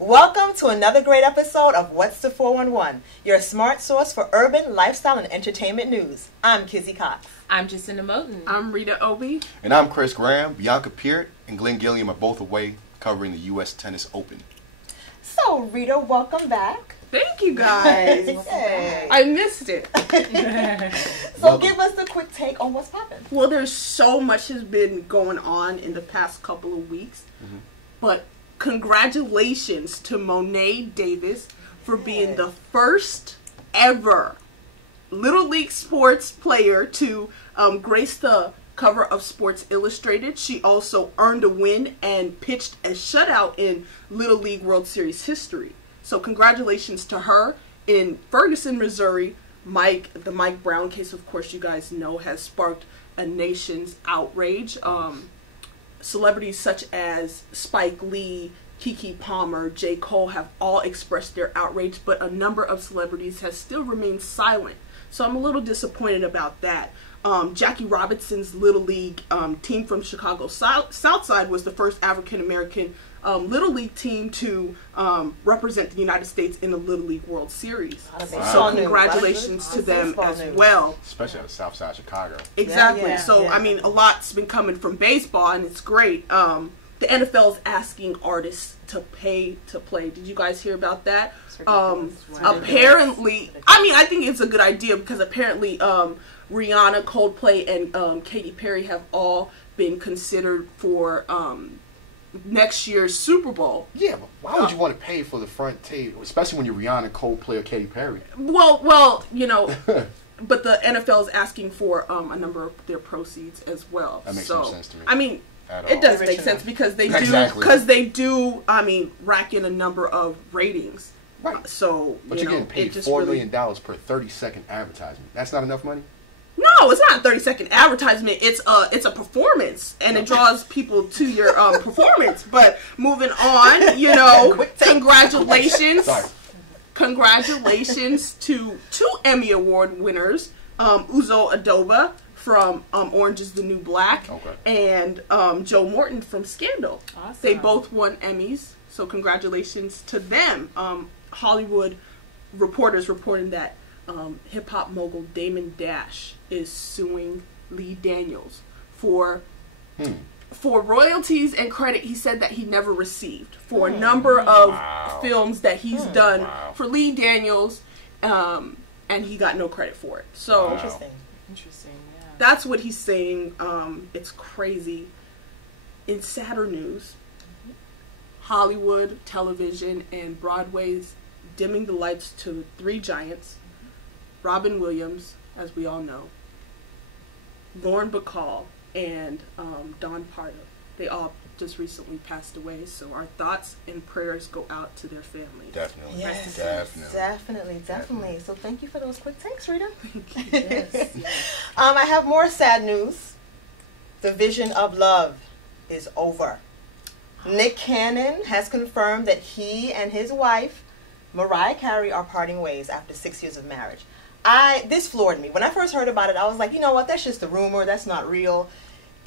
Welcome to another great episode of What's the 411, your smart source for urban, lifestyle, and entertainment news. I'm Kizzy Cox. I'm Jacinda Moten. I'm Rita Obi. And I'm Chris Graham. Bianca Peart and Glenn Gilliam are both away covering the U.S. Tennis Open. So, Rita, welcome back. Thank you, guys. Hey. I missed it. So, give us a quick take on what's popping. Well, there's so much has been going on in the past couple of weeks. But congratulations to Monet Davis for being the first ever Little League sports player to grace the cover of Sports Illustrated. She also earned a win and pitched a shutout in Little League World Series history. So congratulations to her. In Ferguson, Missouri, the Mike Brown case, of course, you guys know, has sparked a nation's outrage. Celebrities such as Spike Lee, Keke Palmer, J. Cole have all expressed their outrage, but a number of celebrities have still remained silent. So I'm a little disappointed about that. Jackie Robinson's Little League team from Chicago Southside was the first African-American Little League team to represent the United States in the Little League World Series. So congratulations to them as well. Especially at Southside Chicago. Exactly. I mean, a lot's been coming from baseball, and it's great. The NFL is asking artists to pay to play. Did you guys hear about that? Apparently, I mean, I think it's a good idea because apparently Rihanna, Coldplay, and Katy Perry have all been considered for next year's Super Bowl. Yeah, but why would you want to pay for the front table, especially when you're Rihanna, Coldplay, or Katy Perry? Well, you know, but the NFL is asking for a number of their proceeds as well. That makes no sense to me. I mean, it does make sense because they do. I mean, rack in a number of ratings. Right. So, but you're getting paid $4 million per 30-second advertisement. That's not enough money? No, it's not a 30-second advertisement. It's a performance, and it draws people to your performance. But moving on, you know, congratulations. Congratulations to 2 Emmy Award winners, Uzo Aduba from Orange is the New Black, and Joe Morton from Scandal. Awesome. They both won Emmys, so congratulations to them. Hollywood reporters reporting that hip-hop mogul Damon Dash is suing Lee Daniels for royalties and credit he said that he never received for a number of films that he's done for Lee Daniels, and he got no credit for it. So Interesting. Yeah. that's what he's saying. It's crazy. In sadder news, Hollywood, television, and Broadway's dimming the lights to 3 giants. Robin Williams, as we all know, Lauren Bacall, and Don Pardo. They all just recently passed away, so our thoughts and prayers go out to their families. Definitely. Yes. Definitely. So thank you for those quick takes, Rita. Yes. I have more sad news. The vision of love is over. Nick Cannon has confirmed that he and his wife, Mariah Carey, are parting ways after 6 years of marriage. This floored me. When I first heard about it, I was like, you know what, that's just a rumor, that's not real.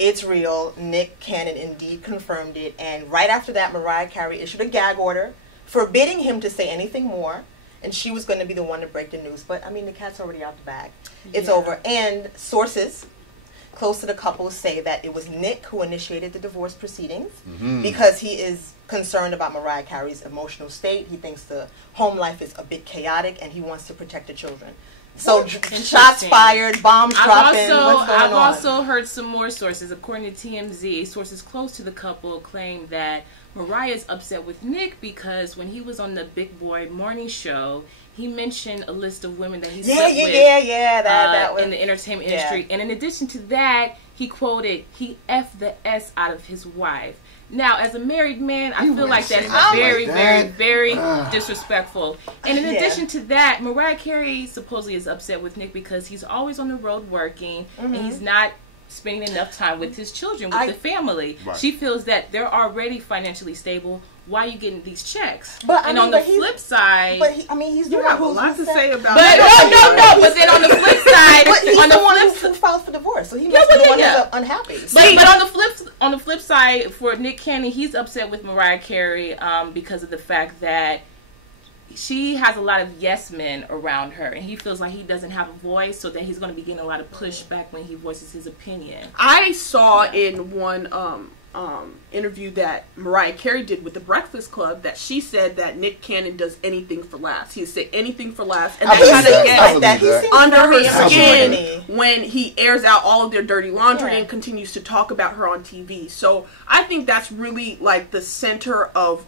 It's real. Nick Cannon indeed confirmed it, and right after that, Mariah Carey issued a gag order forbidding him to say anything more, and she was going to be the one to break the news, but I mean, the cat's already out the bag. It's over. And sources close to the couple say that it was Nick who initiated the divorce proceedings because he is concerned about Mariah Carey's emotional state. He thinks the home life is a bit chaotic, and he wants to protect the children. So shots fired, bombs dropping. What's going I've on? also heard some more sources. According to TMZ, sources close to the couple claim that Mariah is upset with Nick because when he was on the Big Boy morning show, he mentioned a list of women that he slept with that was, in the entertainment industry. And in addition to that, he quoted, he F'd the S out of his wife. Now, as a married man, I feel like that's very disrespectful. And in addition to that, Mariah Carey supposedly is upset with Nick because he's always on the road working and he's not spending enough time with his children, with the family. Right. She feels that they're already financially stable. why are you getting these checks? But on the flip side, he's the one a lot to say about. But no. But then on the flip side, he's the one who filed for divorce, so he must be the one who's unhappy. But on the flip side, for Nick Cannon, he's upset with Mariah Carey because of the fact that she has a lot of yes men around her, and he feels like he doesn't have a voice, so that he's going to be getting a lot of pushback when he voices his opinion. I saw in one interview that Mariah Carey did with the Breakfast Club that she said that Nick Cannon does anything for laughs. He said anything for laughs, and that kind of gets under her skin when he airs out all of their dirty laundry and continues to talk about her on TV. So I think that's really like the center of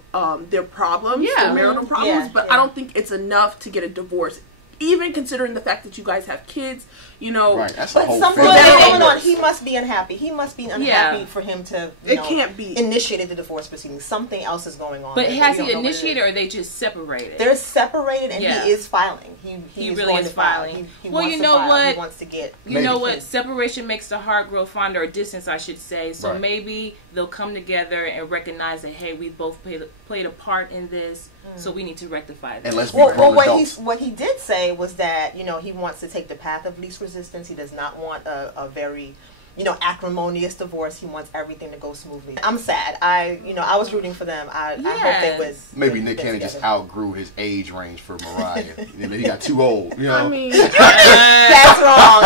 their problems, their marital problems. But I don't think it's enough to get a divorce. Even considering the fact that you guys have kids, you know. Right, that's but something that's going on. He must be unhappy. He must be unhappy for him to, can't be initiated the divorce proceedings. Something else is going on. But has he initiated, or are they just separated? They're separated, and he is filing. He really is filing. Well, you know what? He wants to get. You know what? Separation makes the heart grow fonder, or distance, I should say. So maybe they'll come together and recognize that, hey, we both played a part in this. So we need to rectify that. And let's be adults. What he did say was that, you know, he wants to take the path of least resistance. He does not want a very, you know, acrimonious divorce. He wants everything to go smoothly. I'm sad. I was rooting for them. I hope they was. Maybe Nick Cannon just outgrew his age range for Mariah. He got too old. You know? I mean, that's wrong.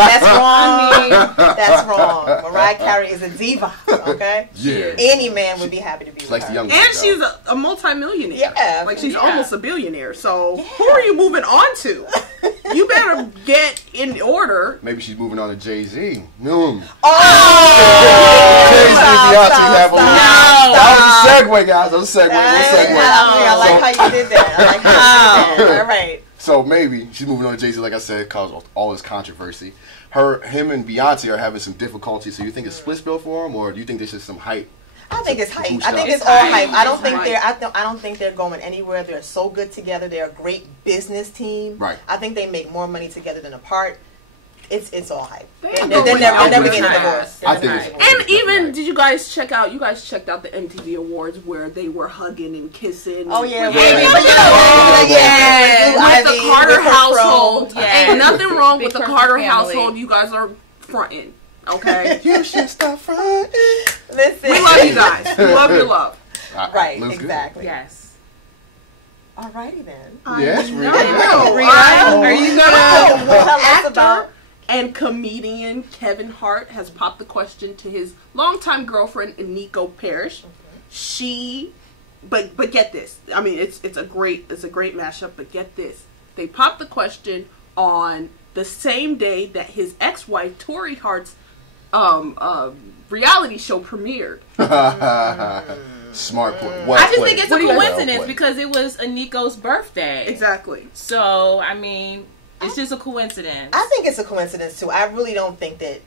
That's wrong. Mariah Carey is a diva. Okay. Yeah. Any man would be happy to be with her. And she's a multi-millionaire. Yeah. Like she's almost a billionaire. So who are you moving on to? You better get in order. Maybe she's moving on to Jay-Z. Jay-Z and Beyonce have a that was a segue, guys. That was a segue. I like how you did that. All right. So maybe she's moving on to Jay-Z, like I said, caused all this controversy. Him and Beyonce are having some difficulty. So you think it's split bill for them, or do you think this is some hype? I think it's hype. I think it's all hype. I don't think they're going anywhere. They're so good together. They're a great business team. Right. I think they make more money together than apart. It's all hype. They're never getting divorced. And even did you guys check out? You guys checked out the MTV Awards where they were hugging and kissing. Oh yeah, with the Carter household. Ain't nothing wrong with the Carter household. You guys are fronting. Okay. You should stop fronting. Listen, we love you guys. We love your love. Right. Exactly. Good. Yes. Alrighty then. Yes, Are you gonna tell us about? And comedian Kevin Hart has popped the question to his longtime girlfriend Nico Parrish. But get this. I mean, it's a great mashup. But get this. They popped the question on the same day that his ex-wife Tori Hart's reality show premiered. Smart point. I just think it's a coincidence because it was Nico's birthday. Exactly. So I mean. It's just a coincidence. I think it's a coincidence too. I really don't think that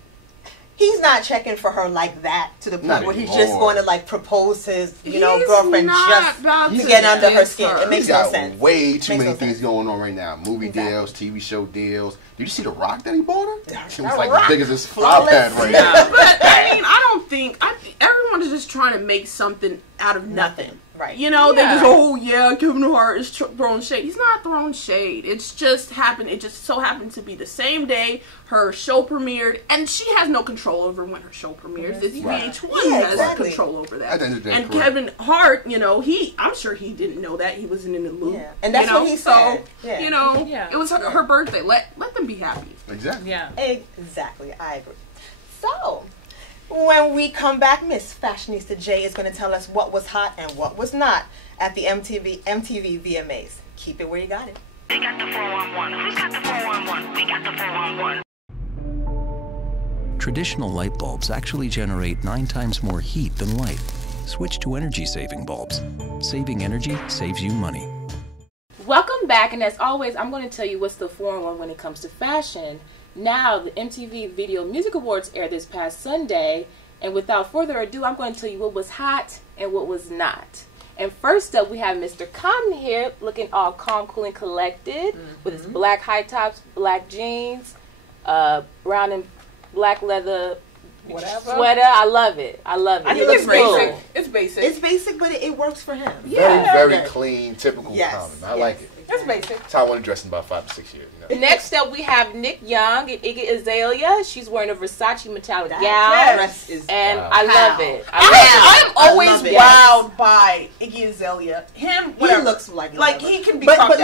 he's not checking for her like that to the point where he's just going to like propose to his girlfriend just to get under her skin. It makes no sense. Way too many things going on right now. Movie deals, TV show deals. Did you see the rock that he bought her? She was like big as this iPad right now. But I mean, I think everyone is just trying to make something out of nothing. Right. You know, they just, Kevin Hart is throwing shade. He's not throwing shade. It's just happened. It just so happened to be the same day her show premiered, and she has no control over when her show premieres. It's VH1 has control over that. And Kevin Hart, I'm sure he didn't know that. He wasn't in the loop. Yeah. And that's what he said. It was her birthday. Let them be happy. Exactly. Yeah. Exactly. I agree. So, when we come back, Miss Fashionista J is going to tell us what was hot and what was not at the MTV VMAs. Keep it where you got it. They got the 411. Who's got the 411? We got the 411. Traditional light bulbs actually generate 9 times more heat than light. Switch to energy-saving bulbs. Saving energy saves you money. Welcome back, and as always, I'm going to tell you what's the 411 when it comes to fashion. Now, the MTV Video Music Awards aired this past Sunday, and without further ado, I'm going to tell you what was hot and what was not. And first up, we have Mr. Common here, looking all calm, cool, and collected, with his black high tops, black jeans, brown and black leather whatever. Sweater, I love it. I love it. I think it's basic. It's basic. It's basic, but it works for him. Very clean, typical common. I like it. It's basic. That's how I want to dress in about 5 to 6 years. You know? Next up, we have Nick Young and Iggy Azalea. She's wearing a Versace metallic gown, and I love it. I'm always wowed by Iggy Azalea. Him, whatever. He looks like he can be but I like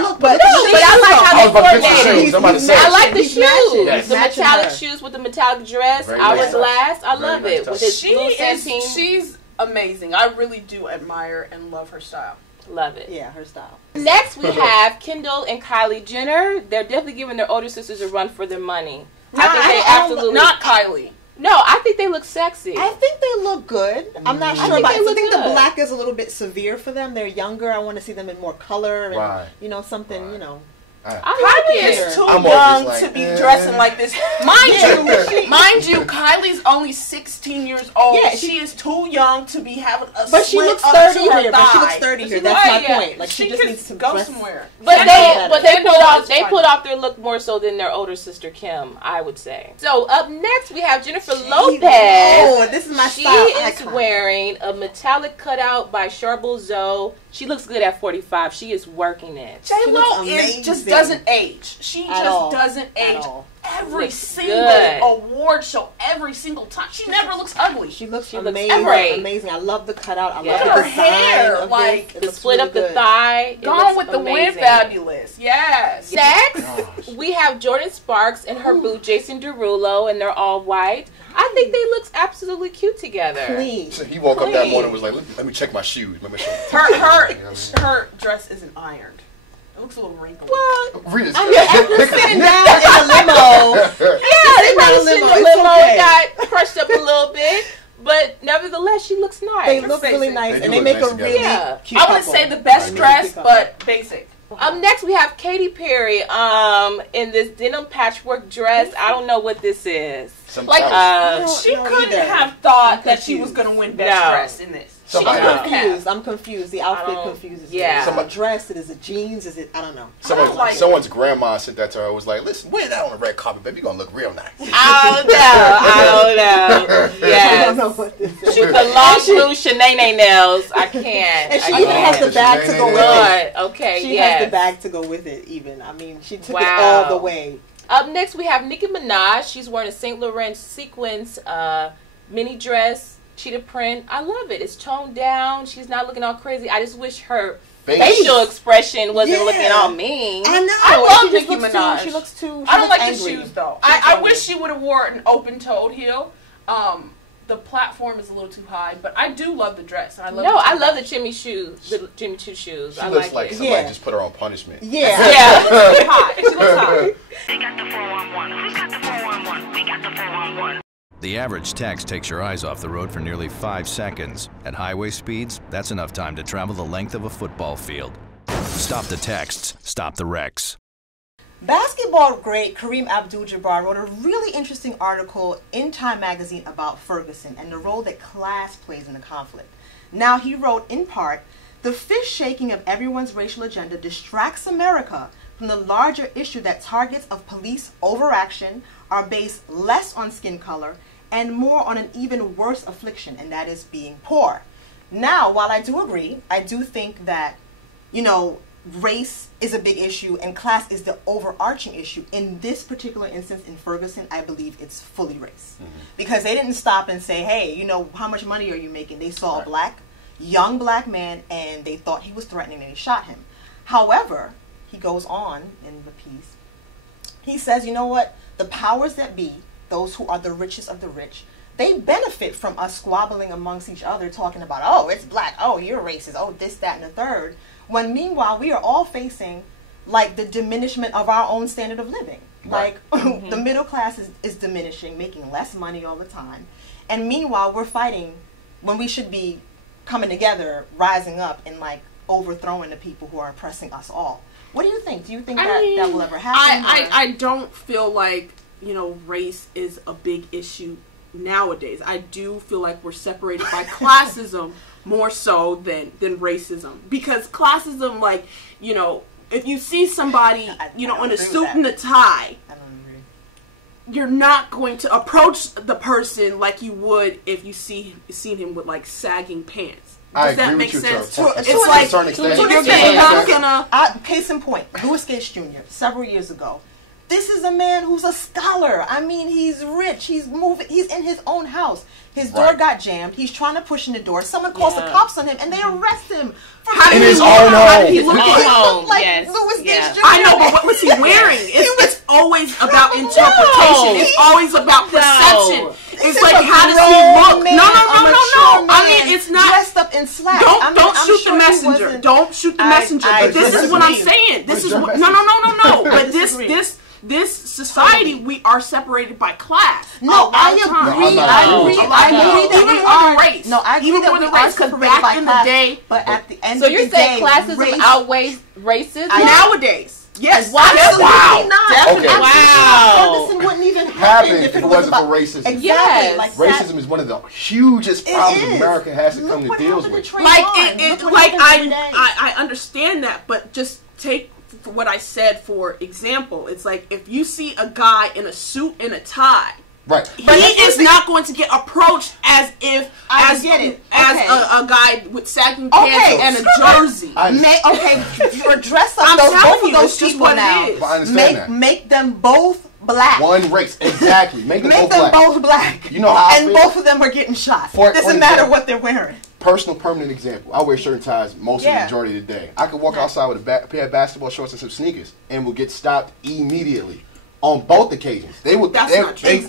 how they coordinated. I like the shoes, Yes. the metallic shoes with the metallic dress. Hourglass. I love it with his blue sateen. She's amazing. I really do admire and love her style. Love it. Yeah, her style. Next, we have Kendall and Kylie Jenner. They're definitely giving their older sisters a run for their money. I think they absolutely not Kylie. No, I think they look sexy. I think they look good. I'm not sure about it. I think good. the black is a little bit severe for them. They're younger. I want to see them in more color and you know, something, you know. Kylie is too young to be dressing like this. Mind you, Kylie's only 16 years old. Yeah, she is too young to be having a But she looks 30 here. But she looks 30 here. That's my point. Like she just needs to go somewhere. But they put off their look more so than their older sister Kim, I would say. So up next we have Jennifer Lopez. Oh, this is my style. She is wearing a metallic cutout by Charbel Zoe. She looks good at 45. She is working it. J-Lo just doesn't age. She just doesn't age. Every single award show, every single time, she never looks ugly. She looks amazing. I love the cutout. I love her hair, like the split up the thigh. Gone with the wind, fabulous. Yes. Next, we have Jordan Sparks and her boo Jason Derulo, and they're all white. I think they look absolutely cute together. Clean. So he woke up that morning and was like, let me check my shoes. Her dress isn't ironed. It looks a little wrinkled. Well, after sitting down in a limo. They probably in the limo got crushed up a little bit. But nevertheless, she looks nice. They look really nice, and they make a really cute couple. I wouldn't say the best dress, but basic. Next we have Katy Perry in this denim patchwork dress. I don't know what this is. She couldn't have thought that she was going to win best dress in this. I'm confused. The outfit confuses me. Yeah. A dress, is it jeans? Is it, I don't know. Someone's grandma sent that to her. Was like, listen, wear that on the red carpet, baby. You're going to look real nice. I don't know. Yes. I don't know what this is. She's the long blue Shanae nails. I can't. And she even has the bag to go with it. Okay, she has the bag to go with it even. I mean, she took it all the way. Up next, we have Nicki Minaj. She's wearing a St. Laurent sequins mini dress. Cheetah print. I love it. It's toned down. She's not looking all crazy. I just wish her facial expression wasn't looking all mean. I know. I love Nicki Minaj. She looks too. I don't like the shoes though. I wish she would have wore an open-toed heel. The platform is a little too high, but I do love the dress. And I love the Jimmy shoes. The Jimmy Choo shoes. She looks like somebody just put her on punishment. Yeah. She looks hot. She looks hot. They got the 411. Who's got the 411? We got the 411. The average text takes your eyes off the road for nearly 5 seconds. At highway speeds, that's enough time to travel the length of a football field. Stop the texts, stop the wrecks. Basketball great Kareem Abdul-Jabbar wrote a really interesting article in Time magazine about Ferguson and the role that class plays in the conflict. Now, he wrote, in part, the fist-shaking of everyone's racial agenda distracts America from the larger issue that targets of police overaction are based less on skin color and more on an even worse affliction, and that is being poor. Now, while I do agree, I do think that, you know, race is a big issue and class is the overarching issue. In this particular instance in Ferguson, I believe it's fully race. Because they didn't stop and say, hey, you know, how much money are you making? They saw a young black man and they thought he was threatening and they shot him. However, he goes on in the piece. He says, you know what? The powers that be, those who are the richest of the rich, they benefit from us squabbling amongst each other, talking about, oh, it's black, oh, you're racist, oh, this, that, and the third. When meanwhile, we are all facing, like, the diminishment of our own standard of living. Like, the middle class is diminishing, making less money all the time. And meanwhile, we're fighting when we should be coming together, rising up, and, like, overthrowing the people who are oppressing us all. What do you think? Do you think that will ever happen? I don't feel like, you know, race is a big issue nowadays. I do feel like we're separated by classism more so than racism. Because classism, like, you know, if you see somebody, you know, in a suit and a tie, you're not going to approach the person like you would if you seen him with like sagging pants. Does that make sense? It's like you're not gonna. Case in point, Louis Gates Jr. several years ago. This is a man who's a scholar. I mean, he's rich. He's moving. He's in his own house. His door got jammed. He's trying to push in the door. Someone calls the cops on him, and they arrest him. In his own home. He looked like Louis Gates Jr. I know, but what was he wearing? It's always about interpretation. It's always about perception. It's like, how does he look? No. I mean, it's not dressed up in slacks. Don't shoot the messenger. Don't shoot the messenger. But this is what I'm saying. This is what. No. But this society, we are separated by class. No, I agree. Even more than race. No, I agree that we are separated by class. But at the end of the day, so you're saying classism outweighs racism nowadays? Yes. Wow. Definitely not. Wow. Ferguson wouldn't even happen if it wasn't for racism. Exactly. Yes. Like racism is one of the hugest problems America has to come to deals with. I understand that, but just take what I said for example. It's like if you see a guy in a suit and a tie. Right. He is not going to get approached as if a guy with sagging pants and a jersey. For dress up both of those people now. Make them both black. One race, exactly. Make them both black. You know how I feel? Both of them are getting shot. It doesn't matter what they're wearing. Personal, permanent example. I wear shirt and ties most of the majority of the day. I could walk outside with a pair of basketball shorts and some sneakers and will get stopped immediately. On both occasions, they would. That's not true.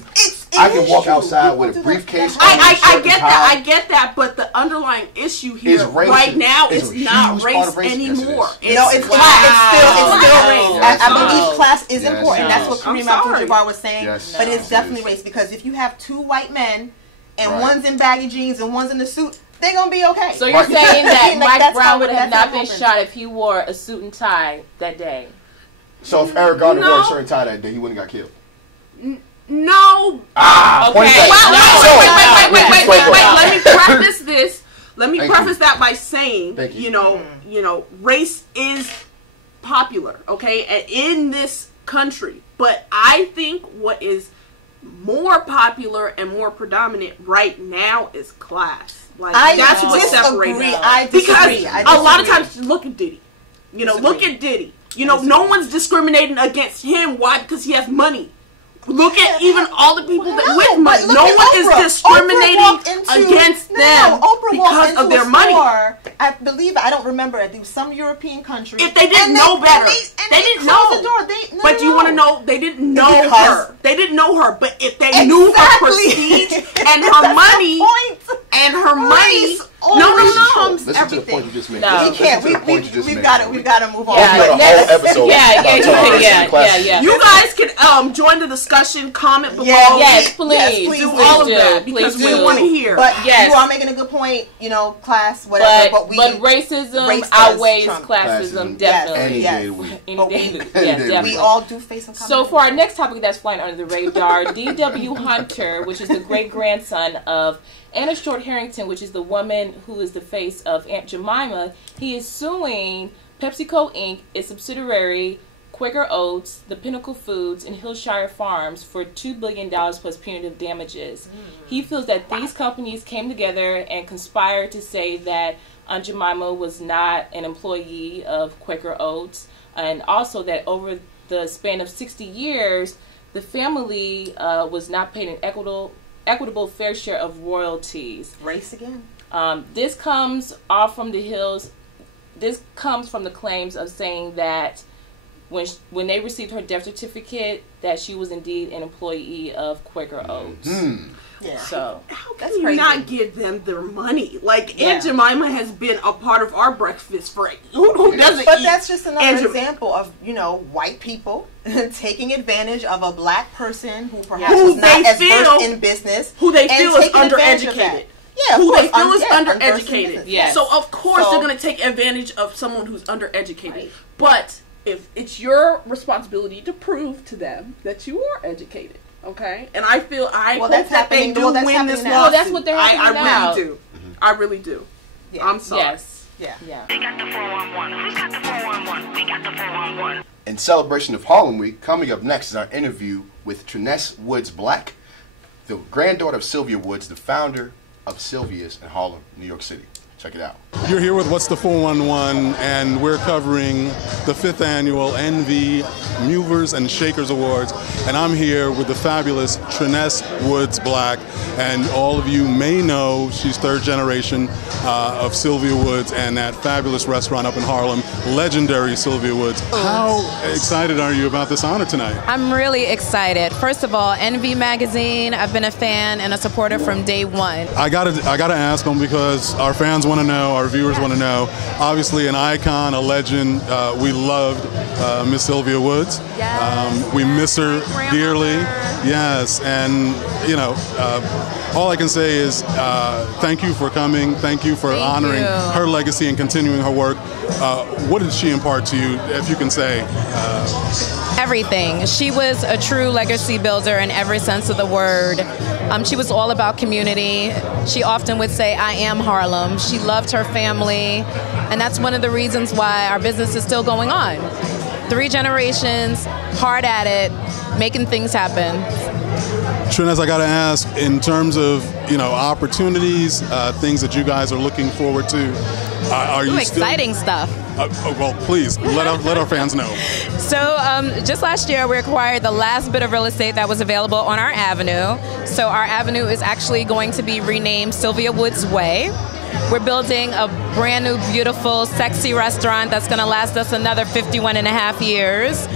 I can walk outside with a briefcase. I get that, but the underlying issue here right now is not race anymore. No, it's class. It's still race. I believe class is important. That's what Kareem Abdul-Jabbar was saying. But it's definitely race because if you have two white men and one's in baggy jeans and one's in the suit, they're gonna be okay. So you're saying that Mike Brown would have not been shot if he wore a suit and tie that day? So if Eric Garner wore a shirt and tie that day, he wouldn't have got killed. No. Wait. Let me preface that by saying, you know, race is popular, okay, in this country. But I think what is more popular and more predominant right now is class. Like that's what separates. Because a lot of times, look at Diddy. You know, look at Diddy. You know, no one's discriminating against him. Why? Because he has money. Look at even all the people that with money. No one is discriminating against them because of their money. I believe, I don't remember, I think some European country. If they didn't know better, they didn't know. But you want to know, they didn't know her. They didn't know her. But if they knew her prestige and her money, no. Listen to the point you just made. We can't. We've got to move on. You guys can join the discussion, comment below. Yes, please. Do all of that because we want to hear. But you are making a good point. You know, class, whatever. But racism outweighs classism, definitely. Definitely. We all do face some. So for our next topic that's flying under the radar, D.W. Hunter, which is the great grandson of Anna Short Harrington, which is the woman who is the face of Aunt Jemima, he is suing PepsiCo Inc., its subsidiary, Quaker Oats, the Pinnacle Foods, and Hillshire Farms for $2 billion plus punitive damages. He feels that these companies came together and conspired to say that Aunt Jemima was not an employee of Quaker Oats, and also that over the span of 60 years, the family was not paid an equitable fair share of royalties. Race again. This comes off from the hills. This comes from the claims of saying that when they received her death certificate, that she was indeed an employee of Quaker Oats. Yeah. So how can you not give them their money? Like Aunt Jemima has been a part of our breakfast for who doesn't. But that's just another example of white people taking advantage of a black person who perhaps was not as versed in business, who they feel is undereducated. Yeah, who they feel is undereducated. Yes. So of course they're going to take advantage of someone who's undereducated. Right. But if it's your responsibility to prove to them that you are educated. Okay, and I feel hope that they do win this lawsuit. Well, that's what they're having now. I really do. I really do. Yeah. I'm sorry. Yes. Yeah. They got the 411. Who's got the 411? We got the the 411. In celebration of Harlem Week, coming up next is our interview with Janessa Woods Black, the granddaughter of Sylvia Woods, the founder of Sylvia's in Harlem, New York City. Check it out. You're here with What's the 411, and we're covering the 5th annual NV Movers and Shakers Awards, and I'm here with the fabulous Janessa Woods Black, and all of you may know she's 3rd generation of Sylvia Woods and that fabulous restaurant up in Harlem, legendary Sylvia Woods. How excited are you about this honor tonight? I'm really excited. First of all, NV Magazine, I've been a fan and a supporter from day one. I gotta ask them because our fans want to know, our viewers want to know. Obviously an icon, a legend. We loved Miss Sylvia Woods. Yes, we miss her dearly. Yes, and you know, all I can say is thank you for coming. Thank you for honoring her legacy and continuing her work. What did she impart to you, if you can say? Everything. She was a true legacy builder in every sense of the word. She was all about community. She often would say, I am Harlem. She loved her family, and that's one of the reasons why our business is still going on. 3 generations, hard at it, making things happen. Tren'Ness, I got to ask, in terms of opportunities, things that you guys are looking forward to, are you exciting stuff? Well, please let our fans know. So just last year, we acquired the last bit of real estate that was available on our avenue. So our avenue is actually going to be renamed Sylvia Woods Way. We're building a brand new, beautiful, sexy restaurant that's going to last us another 51 and a half years.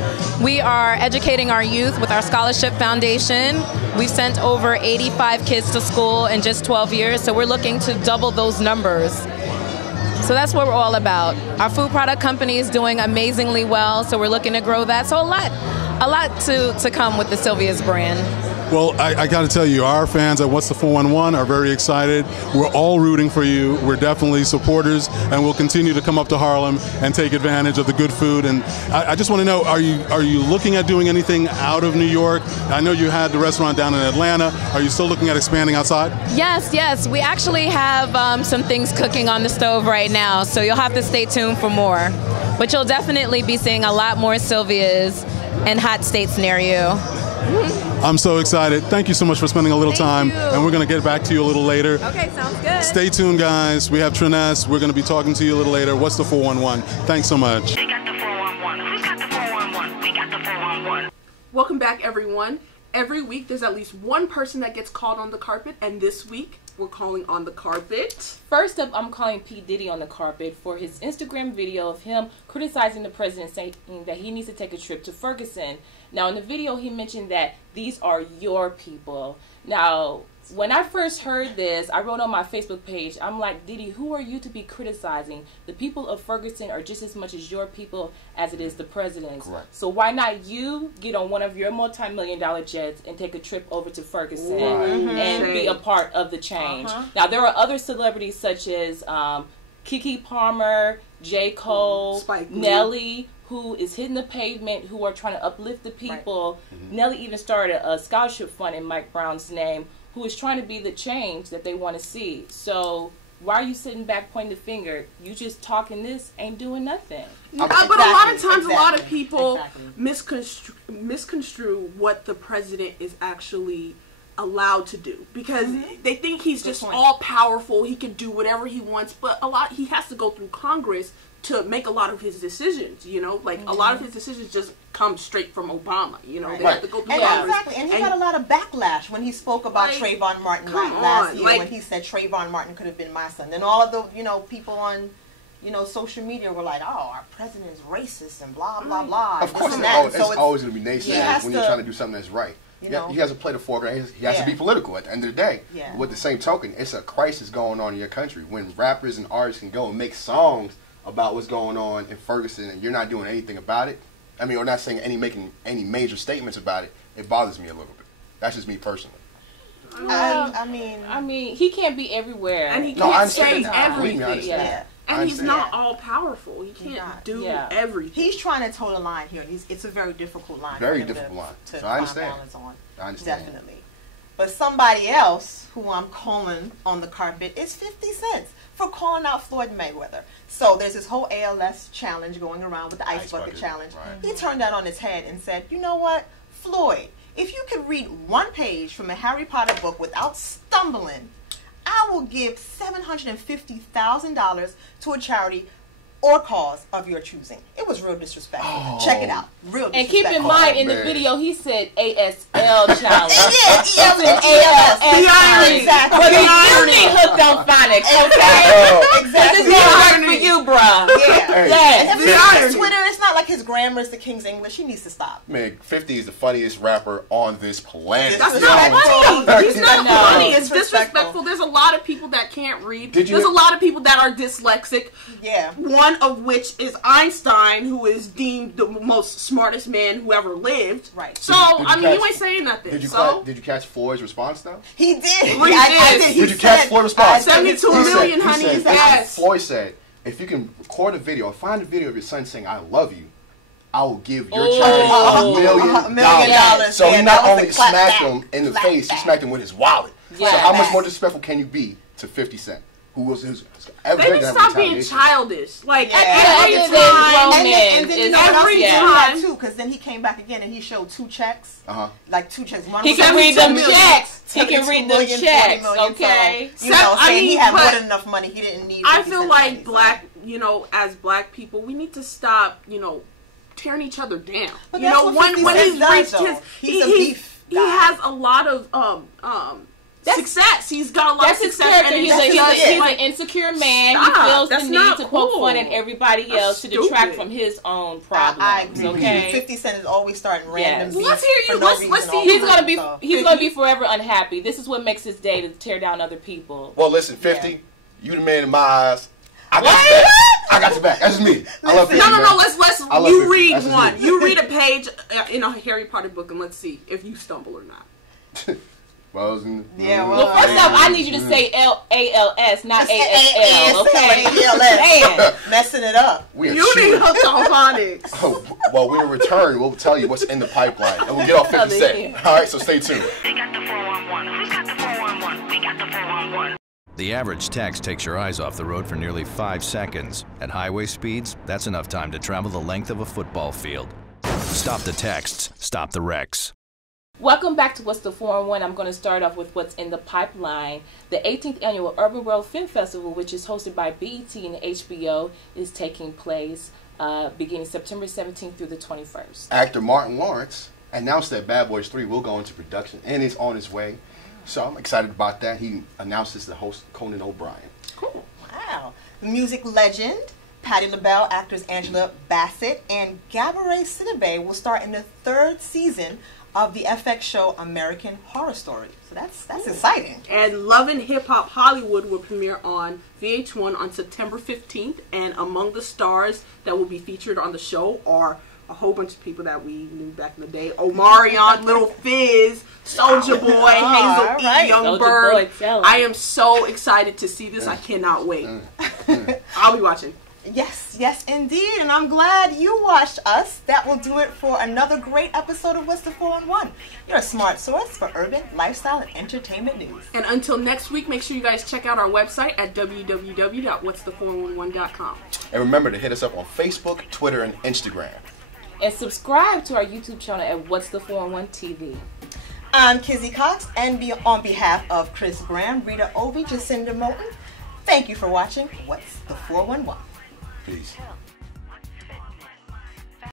We are educating our youth with our scholarship foundation. We've sent over 85 kids to school in just 12 years, so we're looking to double those numbers. So that's what we're all about. Our food product company is doing amazingly well, so we're looking to grow that. So a lot to come with the Sylvia's brand. Well, I got to tell you, our fans at What's the 411 are very excited. We're all rooting for you. We're definitely supporters, and we'll continue to come up to Harlem and take advantage of the good food. And I just want to know, are you looking at doing anything out of New York? I know you had the restaurant down in Atlanta. Are you still looking at expanding outside? Yes. We actually have some things cooking on the stove right now, so you'll have to stay tuned for more. But you'll definitely be seeing a lot more Sylvia's and hot states near you. I'm so excited. Thank you so much for spending a little time, and we're going to get back to you a little later. Okay, sounds good. Stay tuned, guys. We have Tren'Ness. We're going to be talking to you a little later. What's the 411? Thanks so much. They got the 411. Who's got the 411? We got the 411. Welcome back, everyone. Every week, there's at least one person that gets called on the carpet, and this week, we're calling on the carpet. First up, I'm calling P. Diddy on the carpet for his Instagram video of him criticizing the president, saying that he needs to take a trip to Ferguson. Now, in the video, he mentioned that these are your people. Now, when I first heard this, I wrote on my Facebook page, I'm like, Diddy, who are you to be criticizing? The people of Ferguson are just as much as your people as it is the president's. Correct. So why not you get on one of your multi-million-dollar jets and take a trip over to Ferguson and be a part of the change? Now, there are other celebrities such as Keke Palmer, J. Cole, Nelly, who is hitting the pavement, who are trying to uplift the people. Nelly even started a scholarship fund in Mike Brown's name, who is trying to be the change that they want to see. So why are you sitting back pointing the finger? You just talking this, ain't doing nothing. But a lot of times, a lot of people misconstrue what the president is actually allowed to do, because they think he's just all powerful. He can do whatever he wants, but he has to go through Congress to make a lot of his decisions, like a lot of his decisions just come straight from Obama, they have to go through Congress. Exactly, and he got a lot of backlash when he spoke about Trayvon Martin last year, when he said Trayvon Martin could have been my son. And all of the, people on, social media were like, oh, our president's racist and blah, blah, blah. Of course, it's always going to be naysayers when you're trying to do something that's right. He has to play the foreground. He has to be political at the end of the day. With the same token, it's a crisis going on in your country when rappers and artists can go and make songs about what's going on in Ferguson, and you're not doing anything about it. I mean, or not saying making any major statements about it. It bothers me a little bit. That's just me personally. I mean, he can't be everywhere, and he can't say everything. And he's not all powerful. He can't do everything. He's trying to toe the line here. It's a very difficult line. Very difficult line. So I understand. I understand. Definitely. But somebody else who I'm calling on the carpet is 50 Cent. for calling out Floyd Mayweather. So there's this whole ALS challenge going around with the Ice Bucket Challenge. Right. He turned that on its head and said, you know what, Floyd, if you could read one page from a Harry Potter book without stumbling, I will give $750,000 to a charity or cause of your choosing. It was real disrespectful. Oh. Check it out. Real disrespectful. And keep in mind, in the video, he said ASL challenge. Yeah, ALS. Exactly. But you need hooked on phonics, okay? Exactly. This is hard for you, bro. Yeah. And if it's on Twitter, it's not like his grammar is the King's English. He needs to stop. Man, 50 is the funniest rapper on this planet. That's not funny. He's not funny. It's disrespectful. There's a lot of people that can't read. There's a lot of people that are dyslexic. Yeah. One of which is Einstein, who is deemed the most smartest man who ever lived. Right. So, I mean, you ain't saying nothing. Did you catch Floyd's response, though? He did. Did you catch Floyd's response? 72 million, honey. Yes. Floyd said, if you can record a video or find a video of your son saying, I love you, I will give your charity $1 million. So he not only smacked him in the face, he smacked him with his wallet. So how much more disrespectful can you be to 50 Cent? They need to stop being childish. Like every time, and then you know every time too, because then he came back again and he showed 2 checks, like 2 checks. One he can read them checks. He can read them checks. Okay, so, you know, saying he had more than enough money. He didn't need. I feel like as black people, we need to stop, tearing each other down. But when he's reached his, he has a lot of success. He's got a lot of success. And he's an insecure man. He feels the need to poke fun at everybody else to detract from his own problems. I agree. Okay, 50 Cent is always starting random beef. Let's hear you. Let's see. He's gonna be forever unhappy. This is what makes his day to tear down other people. Well, listen, 50, you the man in my eyes. I got your back. That's me. I love 50. No. Let's. You read one. You read a page in a Harry Potter book, and let's see if you stumble or not. Well, first off, I need you to say ALS, not ASL, okay? ALS. Messing it up. You need hooked on phonics. Well, when we return, we'll tell you what's in the pipeline, and we'll get off 50 Cent. All right, so stay tuned. They got the 411. Who's got the 411? We got the 411. The average text takes your eyes off the road for nearly 5 seconds. At highway speeds, that's enough time to travel the length of a football field. Stop the texts, stop the wrecks. Welcome back to What's the 411. I'm going to start off with what's in the pipeline. The 18th Annual Urban World Film Festival, which is hosted by BET and HBO, is taking place beginning September 17th through the 21st. Actor Martin Lawrence announced that Bad Boys 3 will go into production and is on its way. So I'm excited about that. He announced this to host Conan O'Brien. Cool. Wow. Music legend Patti LaBelle, actors Angela Bassett, and Gabourey Sidibe will star in the 3rd season of the FX show American Horror Story. So that's exciting. And Love and Hip Hop Hollywood will premiere on VH1 on September 15th. And among the stars that will be featured on the show are a whole bunch of people that we knew back in the day. Omarion, Little Fizz, Soulja Boy, Hazel E, Young Bird. I am so excited to see this. I cannot wait. I'll be watching. Yes, indeed, and I'm glad you watched us. That will do it for another great episode of What's the 411, your smart source for urban, lifestyle, and entertainment news. And until next week, make sure you guys check out our website at www.whatsthe411.com. And remember to hit us up on Facebook, Twitter, and Instagram. And subscribe to our YouTube channel at What's the 411 TV. I'm Kizzy Cox, and on behalf of Chris Graham, Rita Obi, Jacinda Moulton, thank you for watching What's the 411. Peace.